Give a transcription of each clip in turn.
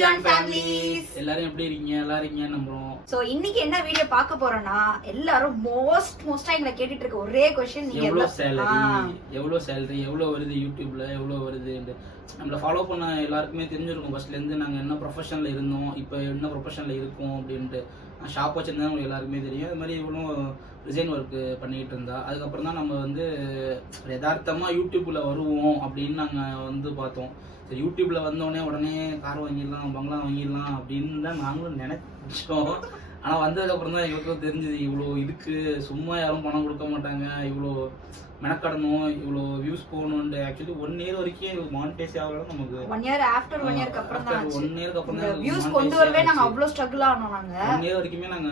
John families எல்லாரும் எப்படி இருக்கீங்க? நல்லா இருக்கீங்க நம்புறோம். சோ இன்னைக்கு என்ன வீடியோ பார்க்க போறோம்னா, எல்லாரும் மோஸ்டா எங்களை கேட்டுட்டு இருக்க ஒரே क्वेश्चन, நீங்க எவ்வளவு சேலரி எவ்வளவு வருது, யூடியூப்ல எவ்வளவு வருது, நம்மள ஃபாலோ பண்ண எல்லாருக்குமே தெரிஞ்சிருக்கும். ஃபர்ஸ்ட்ல இருந்து நாங்க என்ன ப்ரொஃபஷன்ல இருந்தோம், இப்போ என்ன ப்ரொஃபஷன்ல இருக்கோம் அப்படின்ட்டு. நான் ஷாப் வச்சிருந்தா உங்களுக்கு எல்லாருக்குமே தெரியும். அது மாதிரி இவ்வளோ டிசைன் ஒர்க் பண்ணிக்கிட்டு இருந்தா. அதுக்கப்புறம் தான் நம்ம வந்து யதார்த்தமா யூடியூப்ல வருவோம் அப்படின்னு நாங்க பார்த்தோம். சரி, யூடியூப்ல வந்தோடனே உடனே கார் வாங்கிடலாம், பங்களா வாங்கிடலாம் அப்படின்னு தான் நாங்களும் நினைச்சோம். ஆனால் வந்ததுக்கப்புறம் தான் எங்களுக்கும் தெரிஞ்சது இவ்வளோ இதுக்கு சும்மா யாரும் பணம் கொடுக்க மாட்டாங்க, இவ்வளோ மெனக்கடணும், இவ்வளோ வியூஸ் போகணும்னு. ஆக்சுவலி 1 year வரைக்கும் மானிட்டைஸ் ஆகலாம். நமக்கு 1 year ஆஃப்டர் 1 year அப்புறம் தான் 1 year அப்புறம் தான் வியூஸ் கொண்டு வரவே நாங்க அவ்வளோ ஸ்ட்ரகிள் ஆனோம். நாங்க 1 year வரைக்குமே நாங்க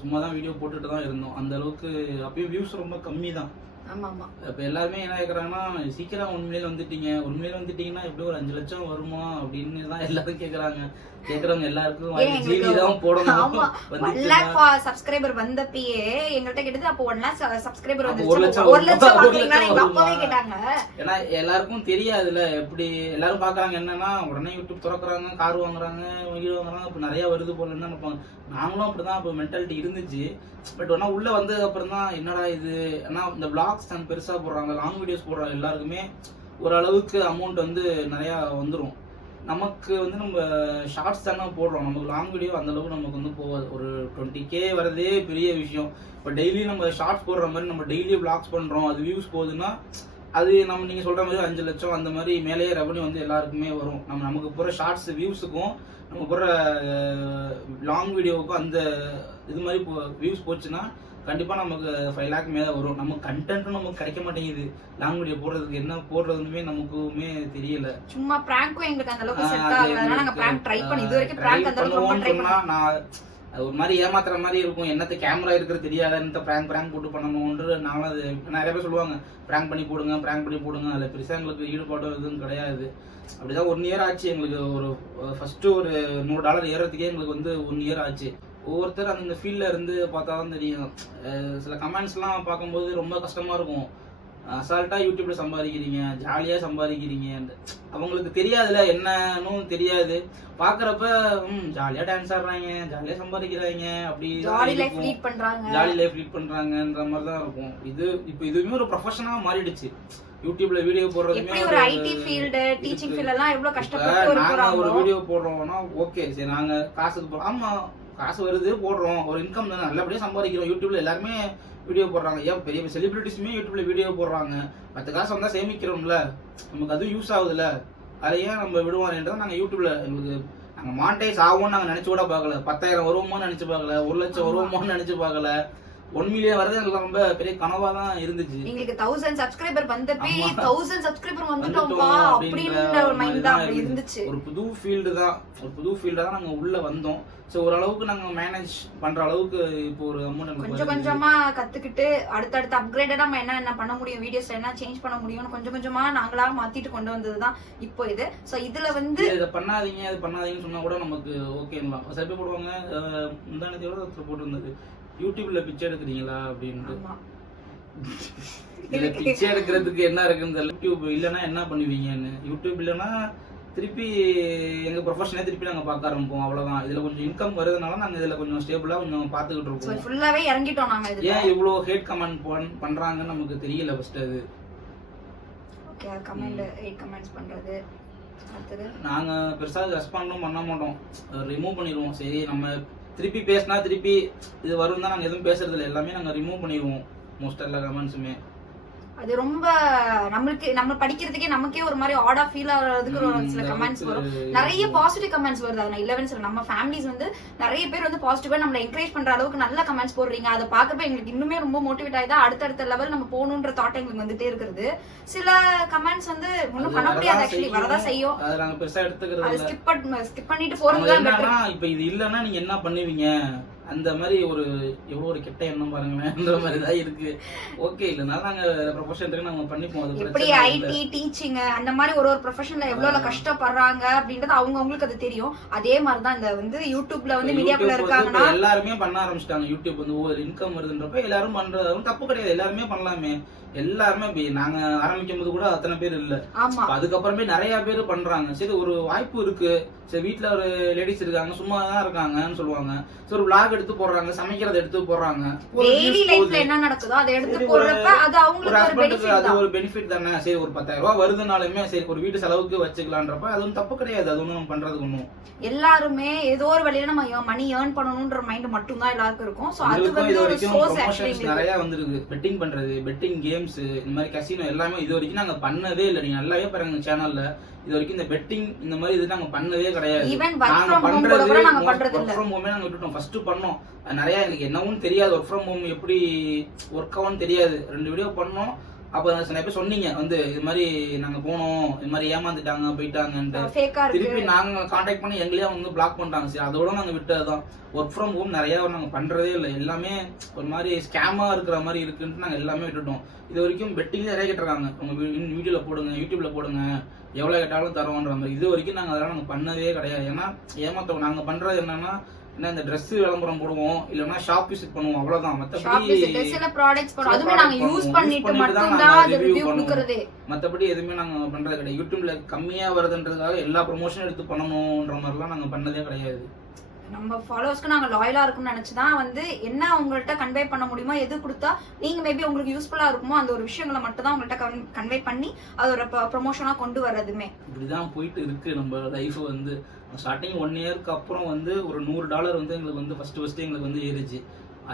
சும்மா தான் வீடியோ போட்டுட்டு தான் இருந்தோம். அந்த அளவுக்கு அப்பயும் வியூஸ் ரொம்ப கம்மி தான். ஆமா ஆமா. இப்போ எல்லாருமே என்ன கேட்குறாங்கன்னா, சீக்கிரம் 1 million வந்துட்டீங்கன்னா எப்படி ஒரு 5 லட்சம் வருமா அப்படின்னு தான் எல்லாரும் கேட்குறவங்க எல்லாருக்கும் ஜிடி தான் போடணும். 1 lakh சப்ஸ்கிரைபர் வந்தப்பயே எங்கள்கிட்ட கேட்டது, அப்போ 1 lakh சப்ஸ்கிரைபர் வந்து 1 லட்சம் வாங்குறீங்களா எங்க அப்பாவே கேட்டாங்க. ஏன்னா எல்லாருக்கும் தெரியாதுல்ல, எப்படி எல்லாரும் பாக்குறாங்க என்னன்னா, உடனே யூடியூப் திறக்கிறாங்க, கார் வாங்குறாங்க, வீடு வாங்குறாங்க, இப்போ நிறைய வருது போல என்ன நினைப்பாங்க. நாங்களும் அப்படிதான் இப்போ மென்டாலிட்டி இருந்துச்சு. பட் ஆனா உள்ள வந்ததுக்கு அப்புறம் தான் என்னடா இது, ஏன்னா இந்த பிளாக்ஸ் தான் பெருசா போடுறாங்க, லாங் வீடியோஸ் போடுறாங்க, எல்லாருக்குமே ஓரளவுக்கு அமௌண்ட் வந்து நிறைய வந்துடும். நமக்கு வந்து நம்ம ஷார்ட்ஸ் தானே போடுறோம், நமக்கு லாங் வீடியோ அந்த அளவுக்கு நமக்கு வந்து போகாது. ஒரு 20K வரதே பெரிய விஷயம். இப்போ டெய்லி நம்ம ஷார்ட்ஸ் போடுற மாதிரி நம்ம டெய்லி பிளாக்ஸ் பண்றோம், அது வியூஸ் போகுதுன்னா அது நம்ம நீங்க சொல்ற மாதிரி 5 லட்சம் அந்த மாதிரி மேலேயே ரெவன்யூ வந்து எல்லாருக்குமே வரும். நமக்கு போற ஷார்ட்ஸ் வியூஸுக்கும் நம்ம போடுற லாங் வீடியோவுக்கும் அந்த இது மாதிரி வியூஸ் போச்சுன்னா கண்டிப்பா நமக்கு 5 lakh மேல வரும். நமக்கு கண்டென்ட்டும் நமக்கு கிடைக்க மாட்டேங்குது. லாங் வீடியோ போடுறதுக்கு என்ன போடுறதுமே நமக்குமே தெரியல. சும்மா பிராங்க்கும் எங்களுக்கு அந்த அளவுக்கு செட் ஆகல. அதனால நாங்க பிராங்க் ட்ரை பண்ணி இதுவரைக்கும் பிராங்க் அந்த அளவுக்கு ரொம்ப ட்ரை பண்ணா நான் அது ஒரு மாதிரி ஏமாத்துற மாதிரி இருக்கும். என்னத்த கேமரா இருக்கிறது தெரியாத, என்னத்த பிராங்க் போட்டு பண்ணணும்ன்ற நாங்களும் அது நிறைய பேர் சொல்லுவாங்க, பிராங்க் பண்ணி போடுங்க. அதில் பெருசாக எங்களுக்கு ஈடுபாடு எதுவும் கிடையாது. அப்படிதான் 1 year ஆச்சு எங்களுக்கு. ஒரு ஃபர்ஸ்ட் ஒரு $100 ஏறதுக்கே எங்களுக்கு வந்து 1 year ஆச்சு. ஒவ்வொருத்தர் அந்த ஃபீல்ட்ல இருந்து பார்த்தா தான் தெரியும். சில கமெண்ட்ஸ்லாம் பார்க்கும்போது ரொம்ப கஷ்டமா இருக்கும். அசால்ட்டா யூடியூப்ல சம்பாதிக்கிறீங்க, ஜாலியா சம்பாதிக்கிறீங்க, அவங்களுக்கு தெரியாதுல, என்னன்னு தெரியாது. பாக்குறப்ப ஜாலியா டான்ஸ் ஆடுறாங்க, ஜாலியா சம்பாதிக்கிறாங்க, அப்படி ஜாலி லைஃப் லீட் பண்றாங்கன்ற மாதிரி தான் இருக்கும். இதுவுமே ஒரு ப்ரொஃபஷனா மாறிடுச்சு. யூடியூப்ல வீடியோ போடுறதுமே ஒரு ஐடி ஃபீல்ட், டீச்சிங் ஃபீல்ட் எல்லாம் எவ்வளவு கஷ்டப்பட்டு நாங்க ஒரு வீடியோ போடுறோம்னா ஓகே, சரி நாங்க காசுக்கு ஆமா காசு வருது போடுறோம், ஒரு இன்கம் தானே, நல்லபடியா சம்பாதிக்கிறோம். யூடியூப்ல எல்லாருமே வீடியோ போடுறாங்க. ஏன் பெரிய செலிபிரிட்டிஸுமே யூடியூப்ல வீடியோ போடுறாங்க. 10 காசு வந்தா சேமிக்கிறோம்ல, நமக்கு அதுவும் யூஸ் ஆகுதுல்ல, அதை ஏன் நம்ம விடுவாங்கன்றதை நாங்க யூடியூப்ல எங்களுக்கு நாங்க மானிட்டைஸ் ஆகும்னு நாங்க நினைச்சு கூட பார்க்கல. 10,000 வருவோமோன்னு நினைச்சு பார்க்கல, 1 லட்சம் வருவோமோன்னு நினைச்சு பார்க்கல. 1 million வரது எங்களுக்கு ரொம்ப பெரிய கனவா தான் இருந்துச்சு. எங்களுக்கு 1000 சப்ஸ்கிரைபர் வந்தப்பே 1000 சப்ஸ்கிரைபர் வந்துட்டோம்பா அப்படின்ற ஒரு மைண்ட் தான் அப்படி இருந்துச்சு. ஒரு புது ஃபீல்டு தான் நாங்க உள்ள வந்தோம். சோ ஓரளவுக்கு நாங்க மேனேஜ் பண்ற அளவுக்கு இப்போ ஒரு அமௌண்ட் கொஞ்சமா கத்துக்கிட்டு அடுத்தடுத்த அப்கிரேடா நம்ம என்ன பண்ண முடியும், வீடியோஸ்ல என்ன சேஞ்ச் பண்ண முடியும், கொஞ்சமா நாங்களா மாத்திட்டு கொண்டு வந்ததுதான் இப்போ இது. சோ இதுல வந்து இதை பண்ணாதீங்க அது பண்ணாதீங்கன்னு சொன்னா கூட நமக்கு ஓகேங்களா. சில பேர் போடுவாங்க, முந்தானத்தோட ஒருத்தர் போட்டிருந்தது, யூடியூப்ல பிச்சை எடுக்கிறீங்களா அப்படின்னு. இதுல பிச்சை எடுக்கிறதுக்கு என்ன இருக்குன்னு யூடியூப் இல்லைன்னா என்ன பண்ணுவீங்கன்னு. யூடியூப் இல்லைன்னா திருப்பி எங்க ப்ரொஃபஷனே திருப்பி நாங்க பார்க்க ஆரம்பிப்போம், அவ்வளவுதான். இதுல கொஞ்சம் இன்கம் வருதுனால நாங்க இதுல கொஞ்சம் ஸ்டேபிளா கொஞ்சம் பாத்துக்கிட்டு இருக்கோம். ஃபுல்லாவே இறங்கிட்டோம் நாங்க. ஏன் இவ்வளவு ஹேட் கமெண்ட் பண்றாங்கன்னு நமக்கு தெரியல. ஃபர்ஸ்ட் அது ஓகே, ஹேட் கமெண்ட்ஸ் பண்றது நாங்க பெருசா ரெஸ்பாண்டும் பண்ண மாட்டோம், ரிமூவ் பண்ணிடுவோம். சரி, நம்ம திருப்பி பேசினா திருப்பி இது வரும் தான் நாங்க எதுவும் பேசுறது இல்லை, எல்லாமே நாங்க ரிமூவ் பண்ணிடுவோம் மோஸ்ட் எல்லா கமெண்ட்ஸுமே. அது ரொம்ப நம்ம படிக்கிறதுக்கே நமக்கே ஒரு மாதிரி ஆடா ஃபீல் ஆகிறதுக்கு ஒரு சில கமெண்ட்ஸ் வரும். நிறைய பாசிட்டிவ் கமெண்ட்ஸ் வருது. அதை நான் 11 நம்ம ஃபேமிலிஸ் வந்து நிறைய பேர் வந்து பாசிட்டிவா நம்மள என்கரேஜ் பண்ற அளவுக்கு நல்ல கமெண்ட்ஸ் போடுறீங்க. அதை பார்க்கப்ப எங்களுக்கு இன்னுமே ரொம்ப மோட்டிவேட் ஆயிதா அடுத்தடுத்த லெவல் நம்ம போகணுன்ற தாட் எங்களுக்கு வந்துட்டே இருக்கிறது. சில கமெண்ட்ஸ் வந்து ஒன்னும் பண்ண முடியாது, ஆக்சுவலி வரதான் செய்யும். அதை நாங்க பெருசா எடுத்துக்கிறது ஸ்கிப் பண்ணிட்டு போறதுதான் பெட்டர். இப்போ இது இல்லன்னா நீங்க என்ன பண்ணுவீங்க அந்த மாதிரி எவ்வளவு ஒரு கெட்ட எண்ணம் பாருங்களேன்ற மாதிரி தான் இருக்கு. ஓகே, இல்லனால நாங்க ப்ரொஃபஷனுக்கு நாங்க பண்ணிப்போம். அது எப்படி ஐடி டீச்சிங் அந்த மாதிரி ஒரு ப்ரொஃபஷன்ல எவ்வளவு கஷ்டப்படுறாங்க அப்படின்றது அவங்களுக்கு அது தெரியும். அதே மாதிரி தான் இந்த வந்து யூடியூப்ல வந்து மீடியாக்குள்ள இருக்காங்கன்னா எல்லாருமே பண்ண ஆரம்பிச்சிட்டாங்க. யூடியூப் வந்து ஒரு இன்கம் வருதுன்றப்ப எல்லாரும் பண்றது தப்பு கிடையாது, எல்லாருமே பண்ணலாமே. எல்லாருமே நாங்க ஆரம்பிக்கும் போது கூட அத்தனை பேர் இல்ல. ஆமா அதுக்கப்புறமே நிறைய பேர் பண்றாங்க. சரி ஒரு வாய்ப்பு இருக்கு, சரி வீட்டுல ஒரு லேடிஸ் இருக்காங்க சும்மா தான் இருக்காங்கன்னு சொல்லுவாங்க, சரி ஒரு vlog எடுத்து போடுறாங்க, சமைக்கிறத எடுத்து போடுறாங்க, டெய்லி லைஃப்ல என்ன நடக்குதோ அதை எடுத்து போடுறப்ப அது அவங்களுக்கு ஒரு பெனிஃபிட் அது ஒரு பெனிஃபிட் தானே. சரி ஒரு 10,000 ரூபாய் வருதுனாலுமே சரி ஒரு வீட்டு செலவுக்கு வச்சுக்கலான்றப்ப அது ஒன்றும் தப்பு கிடையாது. அது ஒன்றும் பண்றதுக்கு ஒன்றும் எல்லாருமே ஏதோ ஒரு வழியில நம்ம மணி ஏர்ன் பண்ணணும்ன்ற மைண்ட் மட்டும் தான் எல்லாருக்கும் இருக்கும். சோ அது வந்து ஒரு சோர்ஸ் ஆக்சுவலி நிறைய வந்திருக்கு. பெட்டிங் பண்றது, பெட்டிங் கேம்ஸ், இந்த மாதிரி கசினோ எல்லாமே இது வரைக்கும் நாங்க பண்ணதே இல்ல. நீங்க நல்லாவே பாருங்க சேனல்ல இது வரைக்கும் இந்த பெட்டிங் இந்த மாதிரி இது நாங்க பண்ணதே கிடையாது. ஈவன் வொர்க் ஃப்ரம் ஹோம் கூட நாங்க பண்றது இல்ல. வொர்க் ஃப்ரம் ஹோமே நாங்க விட்டுட்டோம். ஃபர்ஸ்ட் பண்ணோம், நிறைய எனக்கு என்னவும் தெரியாது, வொர்க் ஃப்ரம் ஹோம் எப்படி ஒர்க் ஆகும்னு தெரியாது. 2 வீடியோ பண்ணோம். அப்ப சில பேர் சொன்னீங்க வந்து இது மாதிரி நாங்க போனோம், இது மாதிரி ஏமாந்துட்டாங்க போயிட்டாங்கன்ட்டு திருப்பி நாங்க கான்டாக்ட் பண்ணி எங்களையே வந்து பிளாக் பண்ணிட்டாங்க. சரி அதோட நாங்க விட்டதுதான். ஒர்க் ஃப்ரம் ஹோம் நிறைய நாங்க பண்றதே இல்லை. எல்லாமே ஒரு மாதிரி ஸ்கேமா இருக்கிற மாதிரி இருக்குன்ட்டு நாங்க எல்லாமே விட்டுட்டோம். இது வரைக்கும் பெட்டிங் நிறைய கேட்டிருக்காங்க, உங்க வீடியோல போடுங்க, யூடியூப்ல போடுங்க, எவ்வளவு கேட்டாலும் தரோன்ற மாதிரி. இது வரைக்கும் நாங்க அதெல்லாம் நாங்க பண்ணதே கிடையாது. ஏன்னா ஏமாத்தோம். நாங்க பண்றது என்னன்னா இந்த Dress விளம்பரம் போடுவோம், இல்லனா ஷாப் விசிட் பண்ணுவோம், அவ்வளவுதான். மத்தபடி சில ப்ராடக்ட்ஸ் போடுறோம், அதுமே நாங்க யூஸ் பண்ணிட்டு மட்டும் தான் அது ரிவ்யூ கொடுக்கறதே. மத்தபடி எதுவுமே நாங்க பண்றது கிடையாது. யூடியூப்ல கம்மியா வருதுன்றதுக்காக எல்லா ப்ரமோஷன் எடுத்து பண்ணணும்ன்ற மாதிரிலாம் நாங்க பண்ணதே கிடையாது. நம்ம ஃபாலோவர்ஸ்க்கு நாங்க லாயலா இருக்கும்னு நினைச்சுதான் வந்து என்ன உங்கள்ட்ட கன்வே பண்ண முடியுமோ, எது கொடுத்தா நீங்க மேபி உங்களுக்கு யூஸ்ஃபுல்லா இருக்குமோ அந்த ஒரு விஷயங்களை மட்டும் தான் உங்கள்ட்ட கன்வே பண்ணி அதோட ப்ரமோஷனா கொண்டு வர்றதுமே. இப்படிதான் போயிட்டு இருக்கு நம்ம லைஃப். வந்து ஸ்டார்டிங் 1 இயருக்கு அப்புறம் வந்து ஒரு $100 வந்து எங்களுக்கு வந்து ஃபர்ஸ்ட் எங்களுக்கு வந்து ஏறிச்சு.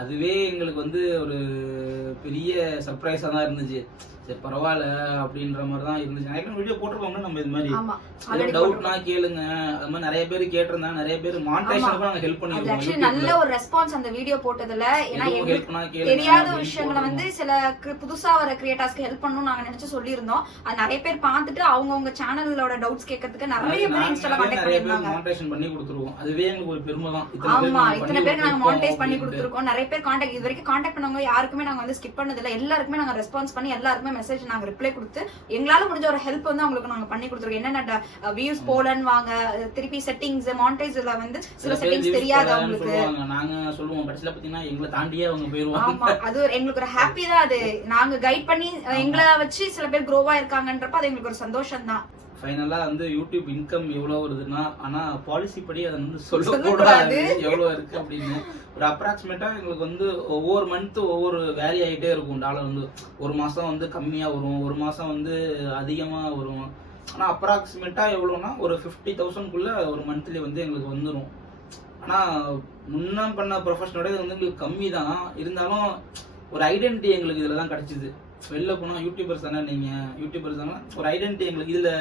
அதுவே எங்களுக்கு வந்து ஒரு பெரிய சர்ப்ரைஸா தான் இருந்துச்சு. சரி பரவாயில்ல அப்படின்ற மாதிரி தான் இருந்துச்சு. நிறைய வீடியோ போட்டிருக்கோங்க நம்ம இது மாதிரி. டவுட்னா கேளுங்க, அது மாதிரி நிறைய பேர் கேட்டிருந்தாங்க. நிறைய பேர் மானிடைசேஷனுக்கு நாங்க ஹெல்ப் பண்ணிருக்கோம். ஆக்சுவலி நல்ல ஒரு ரெஸ்பான்ஸ் அந்த வீடியோ போட்டதுல. ஏன்னா தெரியாத விஷயங்களை வந்து சில புதுசா வர கிரியேட்டர்ஸ்க்கு ஹெல்ப் பண்ணணும் நாங்க நினைச்சு சொல்லியிருந்தோம். அது நிறைய பேர் பார்த்துட்டு அவங்க சேனலோட டவுட்ஸ் கேட்கறதுக்கு நிறைய பேர் இன்ஸ்டால கான்டாக்ட் பண்ணிருந்தாங்க. மானிடைசேஷன் பண்ணி கொடுத்துருவோம். அதுவே எங்களுக்கு ஒரு பெருமை தான். ஆமா இத்தனை பேருக்கு நாங்க மானிடைஸ் பண்ணி கொடுத்துருக்கோம். நிறைய பேர் கான்டாக்ட் இது வரைக்கும் கான்டாக்ட் பண்ணவங்க யாருக்குமே நாங்க வந்து ஸ்கிப் பண்ணது இல்ல. எல்லாருக்குமே நாங்க ரெஸ்பான்ஸ் பண்ணி எல்லாருக்குமே மெசேஜ் நாங்க ரிப்ளை கொடுத்து எங்களால முடிஞ்ச ஒரு ஹெல்ப் வந்து அவங்களுக்கு நாங்க பண்ணி கொடுத்துருக்கோம். என்னென்ன வியூஸ் போலன்னு வாங்க, திருப்பி செட்டிங்ஸ் மானிடைஸ்ல வந்து சில செட்டிங்ஸ் தெரியாது அவங்களுக்கு. நாங்க சொல்லுவோம் கடைசில பாத்தீங்கன்னா எங்களை தாண்டியே அவங்க போயிருவாங்க. ஆமா அது எங்களுக்கு ஒரு ஹாப்பி தான். அது நாங்க கைட் பண்ணி எங்களை வச்சு சில பேர் க்ரோவா இருக்காங்கன்றப்ப அது எங்களுக்கு ஒரு சந்தோஷம் தான். ஃபைனலா வந்து யூடியூப் இன்கம் எவ்வளவு வருதுன்னா, ஆனா பாலிசி படி அதை வந்து சொல்லக்கூடாது எவ்வளவு இருக்கு அப்படின்னு. ஒரு அப்ராக்சிமேட்டா எங்களுக்கு வந்து ஒவ்வொரு மந்த் ஒவ்வொரு வேரி ஆகிட்டே இருக்கும். டாலர் வந்து ஒரு மாசம் வந்து கம்மியா வரும், ஒரு மாசம் வந்து அதிகமா வரும். ஆனா அப்ராக்சிமேட்டா எவ்வளவுனா ஒரு 50,000க்குள்ள ஒரு மந்த்லி வந்து எங்களுக்கு வந்துடும். ஆனா முன்ன பண்ண ப்ரொஃபஷனோட இது வந்து எங்களுக்கு கம்மி தான். இருந்தாலும் ஒரு ஐடென்டிட்டி எங்களுக்கு இதுல தான் கிடைச்சிது. வெளில போனா யூடியூபர்ஸ் தானே, நீங்க யூடியூபர்ஸ் தானே, ஒரு ஐடென்டிட்டி எங்களுக்கு இதுல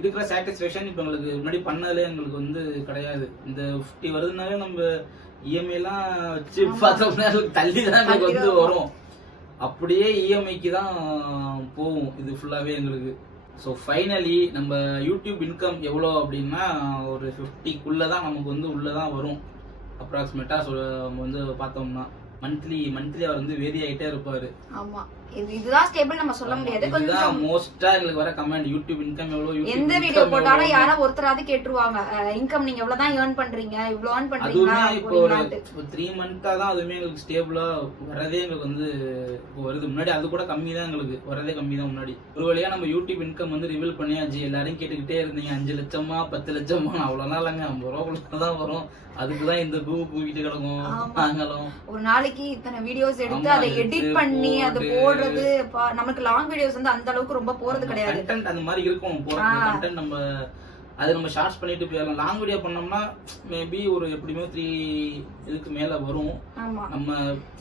இருக்கிற சாட்டிஸ்ஃபேக்ஷன் இப்ப எங்களுக்கு முன்னாடி பண்ணதுல எங்களுக்கு வந்து கிடையாது. இந்த 50 வருதுனாலே நம்ம இஎம்ஐ எல்லாம் வச்சு பார்த்தோம்னா தள்ளி தான் எங்களுக்கு வந்து வரும். அப்படியே இஎம்ஐக்கு தான் போகும் இது ஃபுல்லாவே எங்களுக்கு. ஸோ ஃபைனலி நம்ம யூடியூப் இன்கம் எவ்வளோ அப்படின்னா ஒரு 50க்குள்ளதான் நமக்கு வந்து உள்ளதான் வரும் அப்ராக்சிமேட்டா. வந்து பார்த்தோம்னா மந்த்லி அவர் வந்து வேரி ஆயிட்டே இருப்பாரு. ஆமா இதுதான் ஸ்டேபிள் நம்ம சொல்ல முடியாது. கொஞ்சம் மோஸ்டா எங்களுக்கு வர கமெண்ட் யூடியூப் இன்கம் எவ்வளவு, எந்த வீடியோ போட்டாலும் யாரோ ஒருத்தராவது கேட்டுருவாங்க இன்கம் நீங்க எவ்வளவுதான் ஏர்ன் பண்றீங்க, இவ்வளவு ஏர்ன் பண்றீங்களா. இப்போ ஒரு 3 மந்த்தா தான் அதுவுமே எங்களுக்கு ஸ்டேபிளா வரதே. எங்களுக்கு வந்து இப்போ வருது. முன்னாடி அது கூட கம்மி தான், எங்களுக்கு வரதே கம்மி தான் முன்னாடி. ஒரு வழியா நம்ம யூடியூப் இன்கம் வந்து ரிவீல் பண்ணியாச்சு. எல்லாரும் கேட்டுக்கிட்டே இருந்தீங்க 5 லட்சமா 10 லட்சமா. அவ்வளவுதான் இல்லைங்க, 50 ரூபா தான் வரும். அதுக்குதான் இந்த கூவிட்டு கிடக்கும். நாங்களும் ஒரு நாளைக்கு இத்தனை வீடியோஸ் எடுத்து அதை எடிட் பண்ணி அது போடுறது. நமக்கு லாங் வீடியோஸ் வந்து அந்த அளவுக்கு ரொம்ப போறது கிடையாது. கண்டென்ட் அந்த மாதிரி இருக்கும். கண்டென்ட் நம்ம அது நம்ம ஷார்ட்ஸ் பண்ணிட்டு போயிடலாம். லாங் வீடியோ பண்ணோம்னா மேபி ஒரு எப்படியுமே 3 இதுக்கு மேல வரும். நம்ம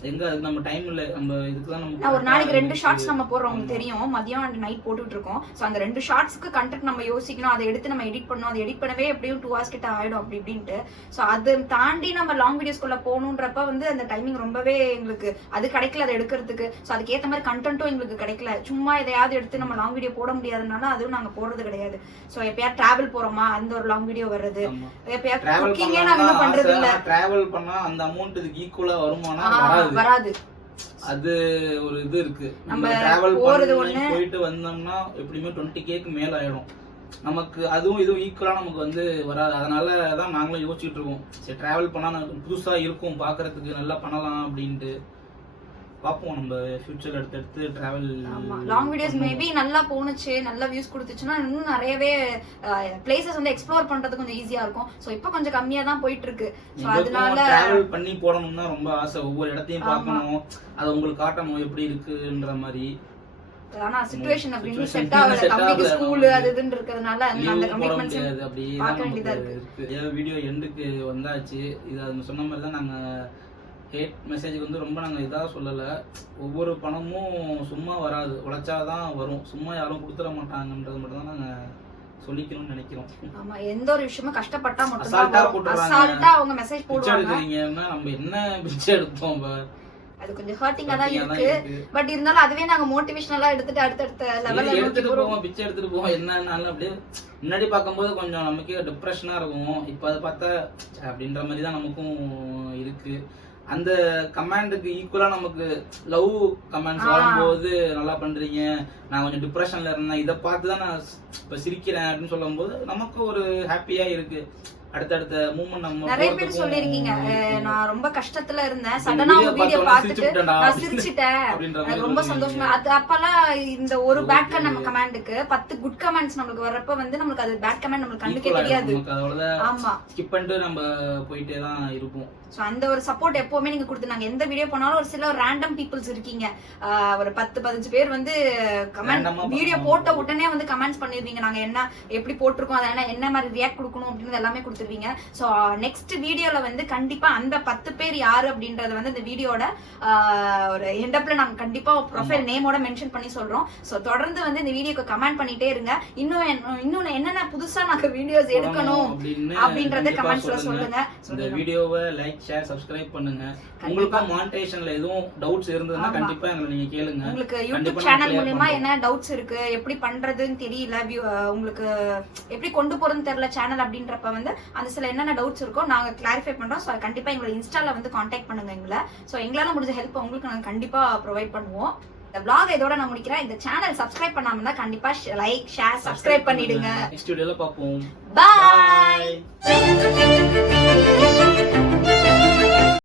எங்க அதுக்கு நம்ம டைம் இல்ல. நம்ம இதுக்குதான் நம்ம ஒரு நாளைக்கு 2 ஷார்ட்ஸ் நம்ம போடுறோம், உங்களுக்கு தெரியும். மதியம் அண்ட் நைட் போட்டுட்டு இருக்கோம். சோ அந்த 2 ஷார்ட்ஸ்க்கு கண்டென்ட் நம்ம யோசிக்கணும், அதை எடுத்து நம்ம எடிட் பண்ணணும். அதை எடிட் பண்ணவே எப்படியும் 2 hours கிட்ட ஆயிடும் அப்படி இப்படின்ட்டு. சோ அதை தாண்டி நம்ம லாங் வீடியோஸ்குள்ள போகணுன்றப்ப வந்து அந்த டைமிங் ரொம்பவே எங்களுக்கு அது கிடைக்கல அதை எடுக்கிறதுக்கு. சோ அதுக்கு ஏத்த மாதிரி கண்டென்ட்டும் எங்களுக்கு கிடைக்கல. சும்மா எதையாவது எடுத்து நம்ம லாங் வீடியோ போட முடியாதனால அதுவும் நாங்க போடுறது கிடையாது. சோ எப்பயா டிராவல் போறோமா அந்த ஒரு லாங் வீடியோ வருது. எப்பயா குக்கிங்கே நாங்க என்ன பண்றது இல்ல. டிராவல் பண்ணா அந்த அமௌண்ட் இதுக்கு ஈக்குவலா வருமானா வராது. அது ஒரு இது இருக்கு. நம்ம டிராவல் போயிட்டு வந்தோம்னா எப்படியுமே 20Kக்கு மேல ஆயிடும். நமக்கு அதுவும் இதுவும் ஈக்குவலா நமக்கு வந்து வராது. அதனாலதான் நாங்களும் யோசிச்சுட்டு இருக்கோம், சரி டிராவல் பண்ணா புதுசா இருக்கும் பாக்குறதுக்கு, நல்லா பண்ணலாம் அப்படின்ட்டு. பார்ப்போம் நம்ம ஃபியூச்சர்ல எடுத்து டிராவல். ஆமா லாங் வீடியோஸ் மேபி நல்லா போனுச்சு, நல்ல வியூஸ் கொடுத்துச்சுன்னா இன்னும் நிறையவே பிளேசஸ் வந்து எக்ஸ்ப்ளோர் பண்றது கொஞ்சம் ஈஸியா இருக்கும். சோ இப்போ கொஞ்சம் கம்மியா தான் போயிட்டு இருக்கு. சோ அதனால டிராவல் பண்ணி போறணும்னா ரொம்ப ஆசை, ஒவ்வொரு இடத்தையும் பார்க்கணும், அதை உங்களுக்கு காட்டணும் எப்படி இருக்குன்ற மாதிரி. ஆனா சிச்சுவேஷன் அப்படின்னு செட் ஆகல, தம்பிக்கு ஸ்கூல் அது இதுன்னு இருக்கிறதுனால அந்த கமிட்மெண்ட்ஸ் அப்படியே பார்க்க வேண்டியதா இருக்கு. வீடியோ எண்டுக்கு வந்தாச்சு. இது அது சொன்ன மாதிரி தான் நாங்க ஹேட் மெசேஜ் வந்து ரொம்ப நாங்கள் இதாக சொல்லலை. ஒவ்வொரு பணமும் சும்மா வராது, உழைச்சாதான் வரும், சும்மா யாரும் கொடுத்துட மாட்டாங்கன்றது மட்டும் தான் நாங்கள் சொல்லிக்கணும்னு நினைக்கிறோம். ஆமா எந்த ஒரு விஷயமும் கஷ்டப்பட்டா மட்டும் அசால்ட்டா அவங்க மெசேஜ் போடுவாங்க. நம்ம என்ன பிச்சை எடுத்தோம், அது கொஞ்சம் ஹர்ட்டிங்கா தான் இருக்கு. பட் இருந்தாலும் அதுவே நாங்க மோட்டிவேஷனலா எடுத்துட்டு அடுத்த லெவல்ல எடுத்துட்டு போவோம், பிச்சை எடுத்துட்டு போவோம். என்னன்னாலும் அப்படியே முன்னாடி பார்க்கும்போது கொஞ்சம் நமக்கே டிப்ரெஷனா இருக்கும். இப்ப அதை பார்த்தா அப்படின்ற மாதிரி தான் நமக்கும் இருக்கு. அந்த கமாண்டுக்கு ஈக்குவலா நமக்கு லவ் கமெண்ட்ஸ் வரும்போது நல்லா பண்றீங்க, நான் கொஞ்சம் டிப்ரெஷன்ல இருந்தேன், இதை பார்த்து தான் நான் இப்ப சிரிக்கிறேன் அப்படின்னு சொல்லும் போது நமக்கு ஒரு ஹாப்பியா இருக்கு. அடுத்தடுத்த மூவ்மெண்ட் நம்ம நிறைய பேர் சொல்லிருக்கீங்க, நான் ரொம்ப கஷ்டத்துல இருந்தேன், சடனா உங்க வீடியோ பார்த்துட்டு நான் சிரிச்சிட்டேன், ரொம்ப சந்தோஷமா. அது அப்பெல்லாம் இந்த ஒரு பேட் கமெண்ட்க்கு 10 குட் கமெண்ட்ஸ் நமக்கு வரப்ப வந்து நமக்கு அது பேட் கமெண்ட் நமக்கு கண்ணுக்கே தெரியாது. ஆமா ஸ்கிப் பண்ணிட்டு நம்ம போயிட்டே தான் இருப்போம். சோ அந்த ஒரு சப்போர்ட் எப்பவுமே நீங்க கொடுத்து, நாங்க எந்த வீடியோ பண்ணாலும் ஒரு சில ரேண்டம் பீப்புள்ஸ் இருக்கீங்க, ஒரு 10-15 பேர் வந்து கமெண்ட் வீடியோ போட்ட உடனே வந்து கமெண்ட்ஸ் பண்ணிருவீங்க, நாங்க என்ன எப்படி போட்டிருக்கோம், அதை என்ன மாதிரி ரியாக்ட் கொடுக்கணும் அப்படின்னு எல்லாமே கொடுத்துருவீங்க. சோ நெக்ஸ்ட் வீடியோல வந்து கண்டிப்பா அந்த 10 பேர் யாரு அப்படின்றத வந்து இந்த வீடியோட ஒரு எண்டப்ல நாங்க கண்டிப்பா ப்ரொஃபைல் நேமோட மென்ஷன் பண்ணி சொல்றோம். சோ தொடர்ந்து வந்து இந்த வீடியோக்கு கமெண்ட் பண்ணிட்டே இருங்க. இன்னும் என்னென்ன புதுசா நாங்க வீடியோஸ் எடுக்கணும் அப்படின்றத கமெண்ட்ஸ்ல சொல்லுங்க. இந்த வீடியோவை லைக், ஷேர், சப்ஸ்கிரைப் பண்ணுங்க. உங்களுக்கு மானிடைசேஷன்ல எதுவும் டவுட்ஸ் இருந்ததுன்னா கண்டிப்பா எங்களை நீங்க கேளுங்க. உங்களுக்கு யூடியூப் சேனல் மூலமா என்ன டவுட்ஸ் இருக்கு, எப்படி பண்றதுன்னு தெரியல, உங்களுக்கு எப்படி கொண்டு போறதுன்னு தெரியல சேனல் அப்படின்றப்ப வந்து அந்த சில என்னென்ன டவுட்ஸ் இருக்கோ நாங்க கிளாரிஃபை பண்றோம். சோ கண்டிப்பா எங்களோட இன்ஸ்டால வந்து கான்டாக்ட் பண்ணுங்க எங்களை. சோ எங்களால முடிஞ்ச ஹெல்ப் உங்களுக்கு நாங்க கண்டிப்பா ப்ரொவைட் பண்ணுவோம். இந்த vlog இதோட நான் முடிக்கிறேன். இந்த சேனல் சப்ஸ்கிரைப் பண்ணாம இருந்தா கண்டிப்பா லைக், ஷேர், சப்ஸ்கிரைப் பண்ணிடுங்க. நெக்ஸ்ட் வீடியோல பாப்போம். Bye.